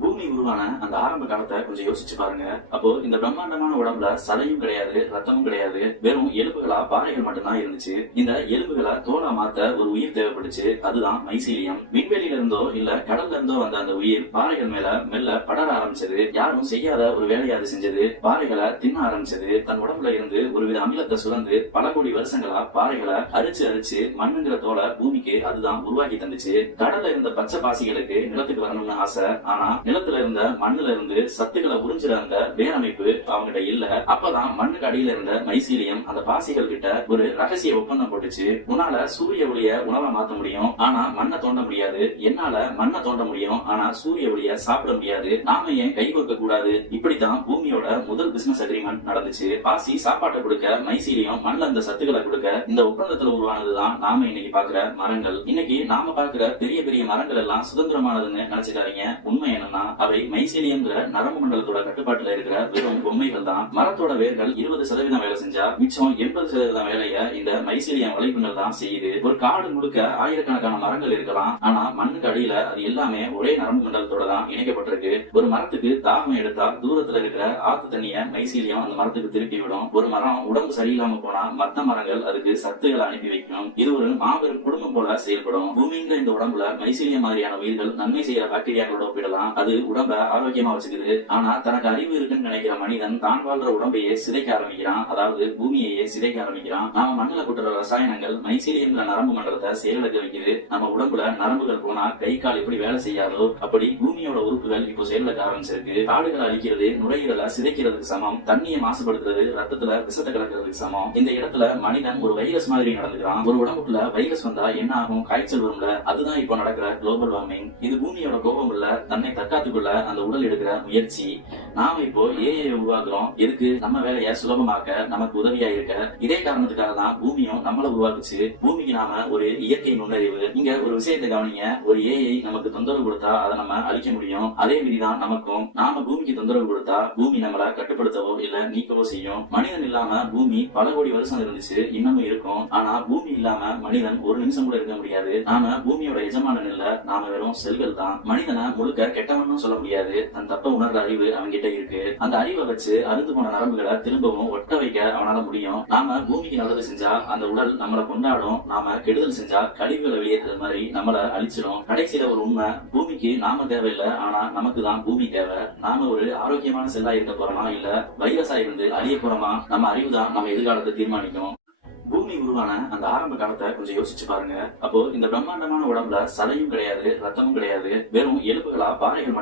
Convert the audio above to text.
பூமி உருவான அந்த ஆரம்ப காலத்தை கொஞ்சம் யோசிச்சு பாருங்க. அப்போ இந்த பிரம்மாண்டமான உடம்புல சதையும் கிடையாது, ரத்தமும் கிடையாது, வெறும் எலும்புகளா பாறைகள் மட்டும்தான் இருந்துச்சு. இந்த எலும்புகளை தோலா மாத்த ஒரு உயிர் தேவைப்பட்டுச்சு. அதுதான் மைசீலியம். விண்வெளியில இருந்தோ இல்ல கடல்ல இருந்தோ வந்த அந்த உயிர் பாறைகள் மேல மெல்ல படர ஆரம்பிச்சது. யாரும் செய்யாத ஒரு வேலையை அது செஞ்சது. பாறைகளை தின்ன ஆரம்பிச்சது. தன் உடம்புல இருந்து ஒருவித அமிலத்தை சுரந்து பல கோடி வருஷங்களா பாறைகளை அரிச்சு அரிச்சு மண்ணுங்கிற தோலை பூமிக்கு அதுதான் உருவாக்கி தந்துச்சு. கடல்ல இருந்த பச்சை பாசிகளுக்கு நிலத்துக்கு வரணும்னு ஆசை. ஆனா நிலத்துல இருந்த மண்ணுல இருந்து சத்துக்களை உறிஞ்சுற அந்த வேரமைப்பு அவங்ககிட்ட இல்ல. அப்பதான் மண்ணுக்கு அடியில இருந்த மைசீலியம் அந்த பாசிகள் கிட்ட ஒரு ரகசிய ஒப்பந்தம் போட்டுச்சு. உன்னால சூரிய ஒளிய உணவா மாத்த முடியும், ஆனா மண்ணை தோண்ட முடியாது. என்னால மண்ணை தோண்ட முடியும், ஆனா சூரிய ஒளிய சாப்பிட முடியாது. நாம ஏன் கை கொடுக்க கூடாது? இப்படித்தான் பூமியோட முதல் பிசினஸ் அக்ரிமெண்ட் நடந்துச்சு. பாசி சாப்பாட்டை கொடுக்க, மைசீலியம் மண்ல அந்த சத்துக்களை கொடுக்க. இந்த ஒப்பந்தத்துல உருவானதுதான் நாம இன்னைக்கு பாக்குற மரங்கள். இன்னைக்கு நாம பாக்குற பெரிய பெரிய மரங்கள் எல்லாம் சுதந்திரமானதுன்னு நினைச்சுக்காதீங்க. உண்மை என்னன்னா அவை மைசீலியம்ங்கிற நரம்பு மண்டலத்தோட கட்டுப்பாட்டுல இருக்கிற வெறும் பொம்மைகள் தான். மரத்தோட வேர்கள் 20% வேலை செஞ்சா மிச்சம் 80% வேலைய இந்த மைசீலியம் வலைப்புகள் தான் செய்யுது. ஒரு காடு முழுக்க ஆயிரக்கணக்கான மரங்கள் இருக்கலாம், ஆனா மண்ணுக்கு அடியில அது எல்லாமே ஒரே நரம்பு மண்டலத்தோட தான் இணைக்கப்பட்டிருக்கு. ஒரு மரத்துக்கு தாகம் எடுத்தா தூரத்துல இருக்கிற ஆத்து தண்ணிய மைசீலியம் அந்த மரத்துக்கு திருப்பி விடும். ஒரு மரம் உடம்பு சரியில்லாம போனா மத்த மரங்கள் அதுக்கு சத்துக்களை அனுப்பி வைக்கும். இது ஒரு மாபெரும் குடும்பம் போல செயல்படும். பூமிங்கிற இந்த உடம்புல மைசீலியம் மாதிரியான உயிர்கள் நன்மை செய்யற பாக்டீரியாக்களோட ஒப்பிடலாம். அது உடம்ப ஆரோக்கியமா வச்சுக்குது. ஆனா தனக்கு அறிவு இருக்குன்னு நினைக்கிற மனிதன் தான் வாழ்ற உடம்பையே சிதைக்க ஆரம்பிக்கிறான். அதாவது பூமியையே சிதைக்க ஆரம்பிக்கிறான். நாம மண்ணில கூட்டுற ரசாயனங்கள் மைசீலியம்ங்கிற நரம்பு மண்டலத்தை செயலிழக்க வைக்குது. நம்ம உடம்புல நரம்புகள் போனா கை கால் எப்படி வேலை செய்யாதோ அப்படி பூமியோட உறுப்புகள் இப்போ செயலிழக்க ஆரம்பிச்சிருக்கு. காடுகளை அழிக்கிறது நுரையீரலை சிதைக்கிறதுக்கு சமம். தண்ணியை மாசுபடுத்துறது ரத்தத்துல விஷத்தை கலக்கிறதுக்கு சமம். இந்த இடத்துல மனிதன் ஒரு வைரஸ் மாதிரி நடந்துக்கிறான். ஒரு உடம்புக்குள்ள வைரஸ் வந்தா என்ன ஆகும்? காய்ச்சல் வரும்ல. அதுதான் இப்போ நடக்கிற குளோபல் வார்மிங். இது பூமியோட கோபம் இல்ல, தன்னை தற்காத்துக்குள்ள அந்த உடல் எடுக்கிற முயற்சி. நாம இப்போ ஏஐ உருவாக்குறோம். எதுக்கு? நம்ம வேலையை சுலபமாக்க, நமக்கு உதவியா இருக்க. இதே காரணத்துக்காக தான் பூமியும் நம்மள உருவாக்குச்சு. பூமிக்கு நாம ஒரு இயற்கை நுண்ணறிவு. இங்க ஒரு விஷயத்தை கவனிங்க. ஒரு ஏஐ நமக்கு தொந்தரவு கொடுத்தா அதை நம்ம அழிக்க முடியும். அதே விதிதான் நமக்கும். நாம பூமிக்கு தொந்தரவு கொடுத்தா பூமி நம்மள கட்டுப்படுத்தவோ இல்ல நீக்கவோ செய்யும். மனிதன் இல்லாம பூமி பல கோடி வருஷம் இருந்துச்சு, இன்னமும் இருக்கும். ஆனா பூமி இல்லாம மனிதன் ஒரு நிமிஷம் கூட இருக்க முடியாது. நாம பூமியோட எஜமானன் இல்ல, நாம வெறும் செல்கள் தான். மனிதனை முழுக்க கெட்டவனும் சொல்ல முடியாது. தன் தப்ப உணர்ற அறிவு அவன்கிட்ட இருக்கு. அந்த அறிவை வச்சு அறுந்து போன நரம்புகளை திரும்பவும் ஒட்ட வைக்க அவனால முடியும். நாம பூமிக்கு நல்லது செஞ்சா அந்த உடல் நம்மளை கொண்டாடும். நாம கெடுதல் செஞ்சா கழிவுகளை வெளியேற்ற மாதிரி நம்மள அழிச்சிடும். கடைசியில ஒரு உண்மை, பூமிக்கு நாம தேவையில்லை, ஆனா நமக்கு தான் பூமி தேவை. நாம ஒரு ஆரோக்கியமான செல்லா இருக்க போறோமா இல்ல வைரஸா இருந்து அழிய போறோமா? நம்ம அறிவு தான் நம்ம எதிர்காலத்தை தீர்மானிக்கும். பூமி உருவான அந்த ஆரம்ப காலத்தை கொஞ்சம் யோசிச்சு பாருங்க. அப்போ இந்த பிரம்மாண்டமான உடம்புல சதையும் கிடையாது, ரத்தமும் கிடையாது, வெறும் எலும்புகளா பாறைகள்